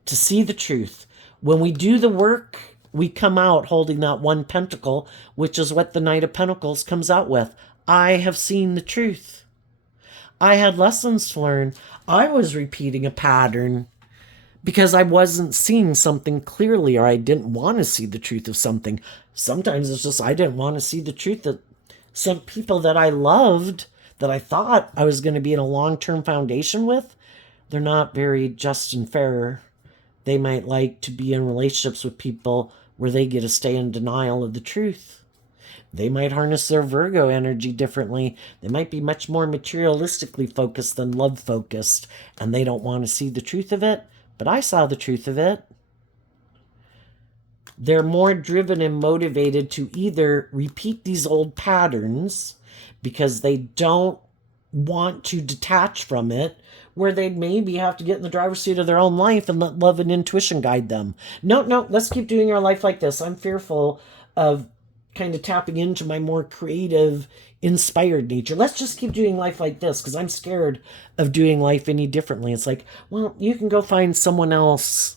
to see the truth. When we do the work, we come out holding that one pentacle, which is what the Knight of Pentacles comes out with. I have seen the truth. I had lessons to learn. I was repeating a pattern because I wasn't seeing something clearly, or I didn't want to see the truth of something. Sometimes it's just I didn't want to see the truth that some people that I loved, that I thought I was going to be in a long-term foundation with, they're not very just and fair. They might like to be in relationships with people where they get to stay in denial of the truth. They might harness their Virgo energy differently. They might be much more materialistically focused than love focused, and they don't want to see the truth of it. But I saw the truth of it. They're more driven and motivated to either repeat these old patterns because they don't want to detach from it, where they maybe have to get in the driver's seat of their own life and let love and intuition guide them. No, let's keep doing our life like this. I'm fearful of kind of tapping into my more creative, inspired nature. Let's just keep doing life like this because I'm scared of doing life any differently. It's like, well, you can go find someone else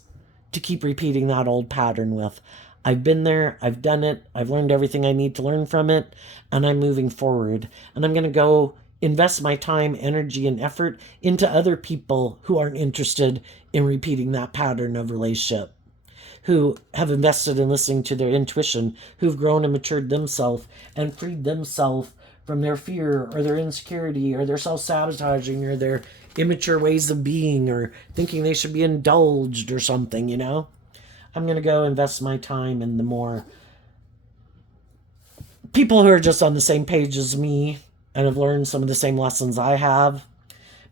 to keep repeating that old pattern with. I've been there. I've done it. I've learned everything I need to learn from it, and I'm moving forward. And I'm going to go invest my time, energy, and effort into other people who aren't interested in repeating that pattern of relationship, who have invested in listening to their intuition, who've grown and matured themselves and freed themselves from their fear or their insecurity or their self-sabotaging or their immature ways of being or thinking they should be indulged or something, you know? I'm going to go invest my time in the more people who are just on the same page as me and have learned some of the same lessons I have.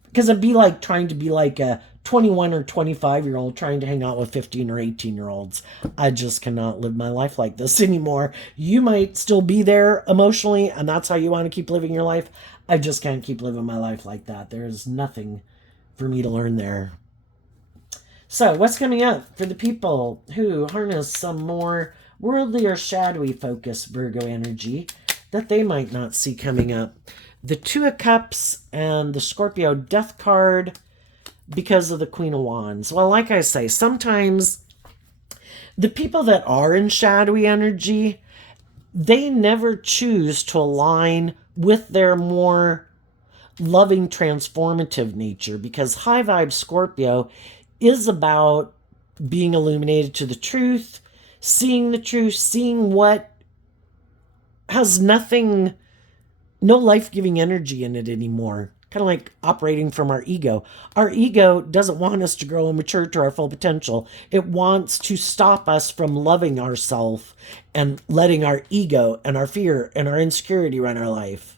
Because it'd be like trying to be like a 21 or 25-year-old trying to hang out with 15 or 18-year-olds. I just cannot live my life like this anymore. You might still be there emotionally, and that's how you want to keep living your life. I just can't keep living my life like that. There's nothing for me to learn there. So, what's coming up for the people who harness some more worldly or shadowy focused Virgo energy that they might not see coming up? The Two of Cups and the Scorpio Death card because of the Queen of Wands. Well, like I say, sometimes the people that are in shadowy energy, they never choose to align with their more loving, transformative nature, because high vibe Scorpio is about being illuminated to the truth, seeing the truth, seeing what has nothing, no life-giving energy in it anymore. Kind of like operating from our ego. Our ego doesn't want us to grow and mature to our full potential. It wants to stop us from loving ourselves and letting our ego and our fear and our insecurity run our life.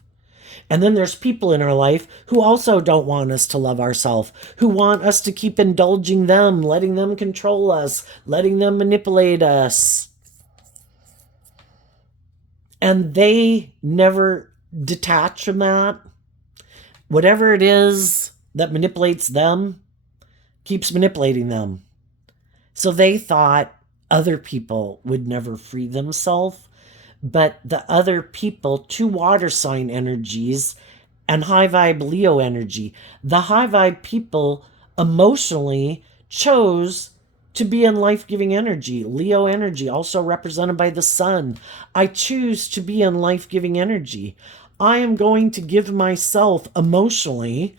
And then there's people in our life who also don't want us to love ourselves, who want us to keep indulging them, letting them control us, letting them manipulate us. And they never detach from that. Whatever it is that manipulates them keeps manipulating them. So they thought other people would never free themselves, but the other people, two water sign energies and high vibe Leo energy, the high vibe people emotionally chose to be in life-giving energy. Leo energy, also represented by the sun. I choose to be in life-giving energy. I am going to give myself emotionally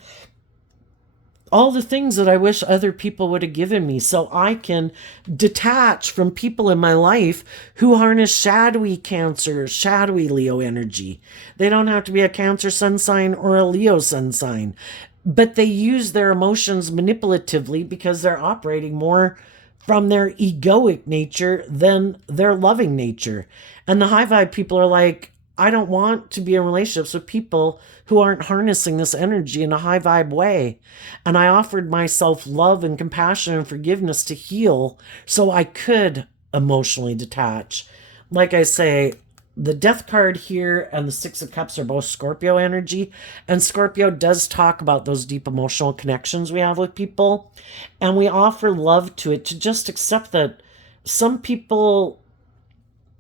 all the things that I wish other people would have given me, so I can detach from people in my life who harness shadowy Cancer, shadowy Leo energy. They don't have to be a Cancer sun sign or a Leo sun sign, but they use their emotions manipulatively because they're operating more from their egoic nature than their loving nature. And the high vibe people are like, I don't want to be in relationships with people who aren't harnessing this energy in a high vibe way. And I offered myself love and compassion and forgiveness to heal so I could emotionally detach. Like I say, the Death card here and the Six of Cups are both Scorpio energy. And Scorpio does talk about those deep emotional connections we have with people. And we offer love to it, to just accept that some people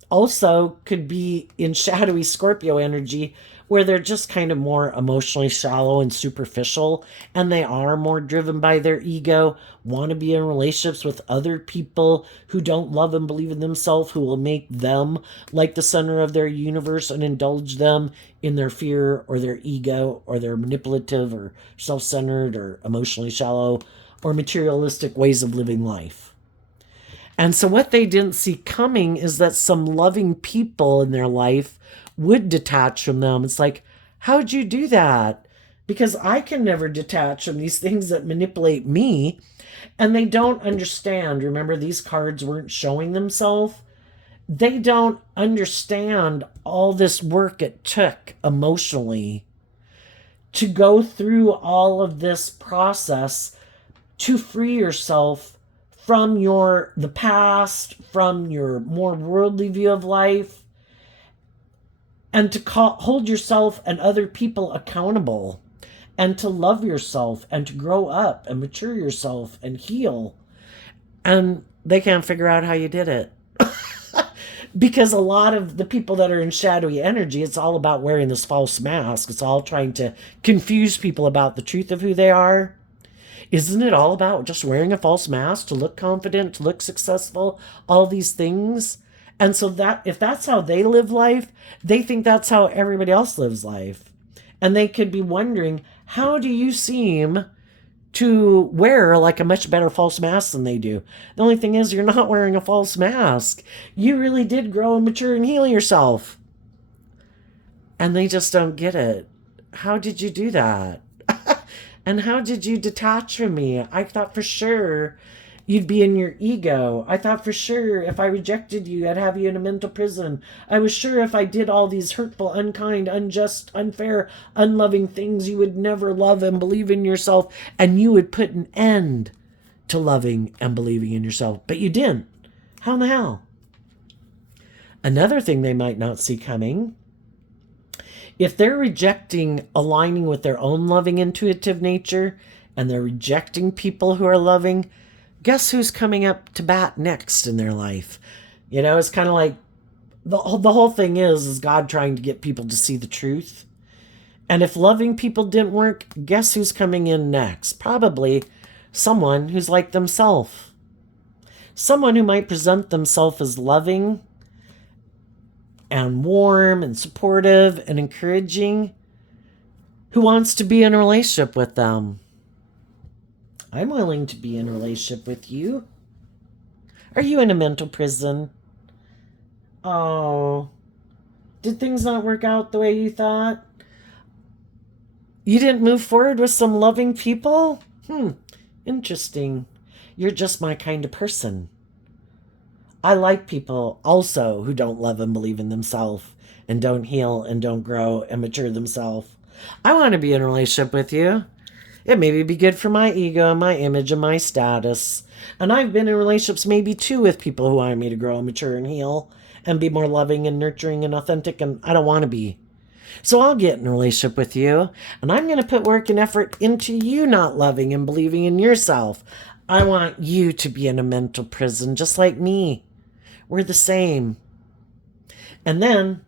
also could be in shadowy Scorpio energy where they're just kind of more emotionally shallow and superficial, and they are more driven by their ego, want to be in relationships with other people who don't love and believe in themselves, who will make them like the center of their universe and indulge them in their fear or their ego or their manipulative or self-centered or emotionally shallow or materialistic ways of living life. And so what they didn't see coming is that some loving people in their life would detach from them. It's like, how'd you do that? Because I can never detach from these things that manipulate me. And they don't understand. Remember, these cards weren't showing themselves. They don't understand all this work it took emotionally to go through all of this process to free yourself from the past, from your more worldly view of life, and to hold yourself and other people accountable, and to love yourself, and to grow up and mature yourself and heal. And they can't figure out how you did it. Because a lot of the people that are in shadowy energy, it's all about wearing this false mask. It's all trying to confuse people about the truth of who they are. Isn't it all about just wearing a false mask to look confident, to look successful, all these things? And so that if that's how they live life, they think that's how everybody else lives life. And they could be wondering, how do you seem to wear like a much better false mask than they do? The only thing is, you're not wearing a false mask. You really did grow and mature and heal yourself. And they just don't get it. How did you do that? And how did you detach from me? I thought for sure you'd be in your ego. I thought for sure if I rejected you, I'd have you in a mental prison. I was sure if I did all these hurtful, unkind, unjust, unfair, unloving things, you would never love and believe in yourself, and you would put an end to loving and believing in yourself. But you didn't. How in the hell? Another thing they might not see coming, if they're rejecting aligning with their own loving, intuitive nature, and they're rejecting people who are loving, guess who's coming up to bat next in their life? You know, it's kind of like the whole thing is God trying to get people to see the truth. And if loving people didn't work, guess who's coming in next? Probably someone who's like themselves. Someone who might present themselves as loving and warm and supportive and encouraging, who wants to be in a relationship with them. I'm willing to be in a relationship with you. Are you in a mental prison? Oh, did things not work out the way you thought? You didn't move forward with some loving people? Interesting. You're just my kind of person. I like people also who don't love and believe in themselves and don't heal and don't grow and mature themselves. I want to be in a relationship with you. It maybe be good for my ego and my image and my status. And I've been in relationships maybe too with people who want me to grow and mature and heal and be more loving and nurturing and authentic, and I don't want to be. So I'll get in a relationship with you, and I'm going to put work and effort into you not loving and believing in yourself. I want you to be in a mental prison just like me. We're the same. And then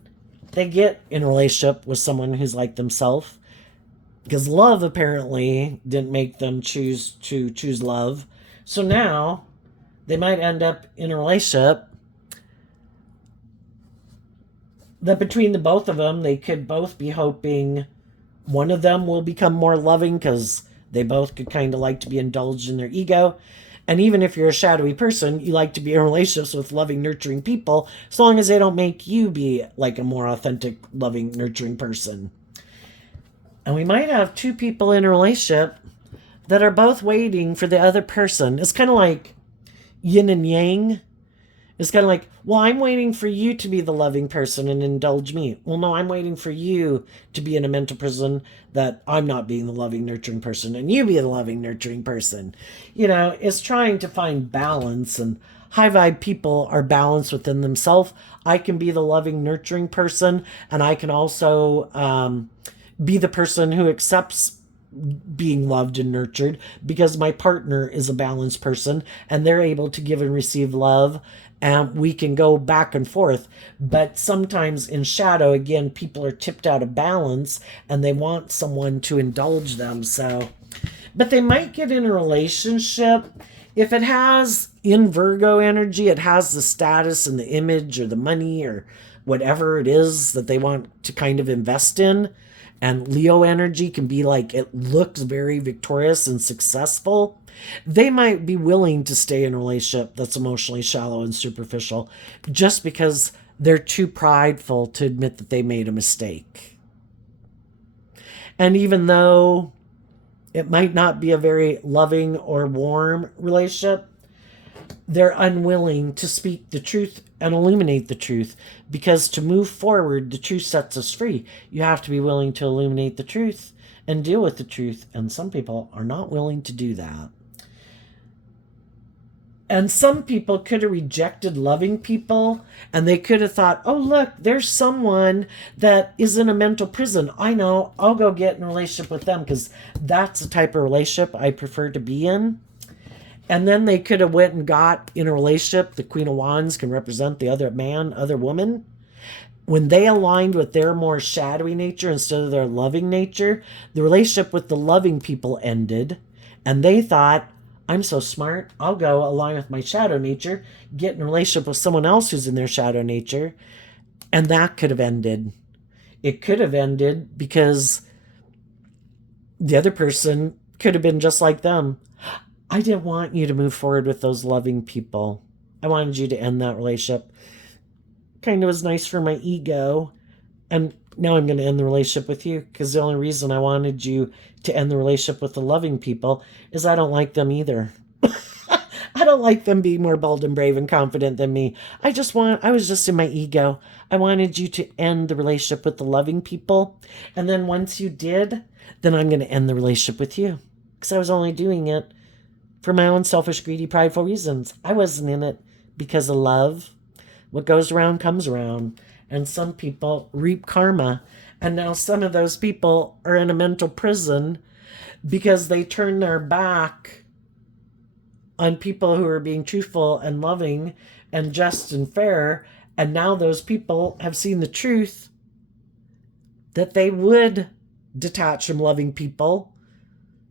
they get in a relationship with someone who's like themselves, because love apparently didn't make them choose love. So now They might end up in a relationship that between the both of them, they could both be hoping one of them will become more loving because they both could kind of like to be indulged in their ego. And even if you're a shadowy person, you like to be in relationships with loving, nurturing people, as long as they don't make you be like a more authentic, loving, nurturing person. And we might have two people in a relationship that are both waiting for the other person. It's kind of like yin and yang. It's kind of like, well, I'm waiting for you to be the loving person and indulge me. Well, no, I'm waiting for you to be in a mental prison that I'm not being the loving, nurturing person and you be the loving, nurturing person. You know, it's trying to find balance, and high vibe people are balanced within themselves. I can be the loving, nurturing person, and I can also be the person who accepts being loved and nurtured because my partner is a balanced person and they're able to give and receive love, and we can go back and forth. But sometimes in shadow, again, people are tipped out of balance and they want someone to indulge them. So, but they might get in a relationship if it has in Virgo energy, it has the status and the image or the money or whatever it is that they want to kind of invest in. And Leo energy can be like, it looks very victorious and successful. They might be willing to stay in a relationship that's emotionally shallow and superficial just because they're too prideful to admit that they made a mistake. And even though it might not be a very loving or warm relationship, they're unwilling to speak the truth and illuminate the truth, because to move forward, the truth sets us free. You have to be willing to illuminate the truth and deal with the truth, and some people are not willing to do that. And some people could have rejected loving people, and they could have thought, oh, look, there's someone that is in a mental prison. I know, I'll go get in a relationship with them because that's the type of relationship I prefer to be in. And then they could have went and got in a relationship. The Queen of Wands can represent the other man, other woman. When they aligned with their more shadowy nature instead of their loving nature, the relationship with the loving people ended. And they thought, I'm so smart, I'll go align with my shadow nature, get in a relationship with someone else who's in their shadow nature. And that could have ended. It could have ended because the other person could have been just like them. I didn't want you to move forward with those loving people. I wanted you to end that relationship. Kind of was nice for my ego. And now I'm going to end the relationship with you because the only reason I wanted you to end the relationship with the loving people is I don't like them either. I don't like them being more bold and brave and confident than me. I was just in my ego. I wanted you to end the relationship with the loving people. And then once you did, then I'm going to end the relationship with you. Because I was only doing it for my own selfish, greedy, prideful reasons. I wasn't in it because of love. What goes around comes around. And some people reap karma. And now some of those people are in a mental prison because they turn their back on people who are being truthful and loving and just and fair. And now those people have seen the truth that they would detach from loving people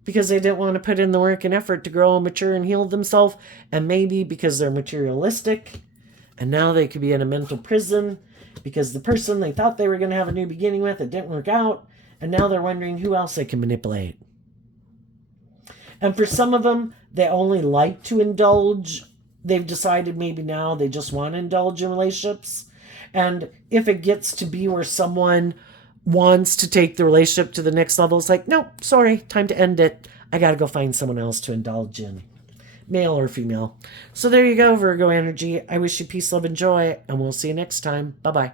because they didn't want to put in the work and effort to grow and mature and heal themselves, and maybe because they're materialistic, and now they could be in a mental prison because the person they thought they were going to have a new beginning with, it didn't work out, and now they're wondering who else they can manipulate. And for some of them, they only like to indulge. They've decided maybe now they just want to indulge in relationships. And if it gets to be where someone wants to take the relationship to the next level, it's like, no, sorry, time to end it. I got to go find someone else to indulge in, male or female. So there you go, Virgo energy. I wish you peace, love, and joy, and we'll see you next time. Bye-bye.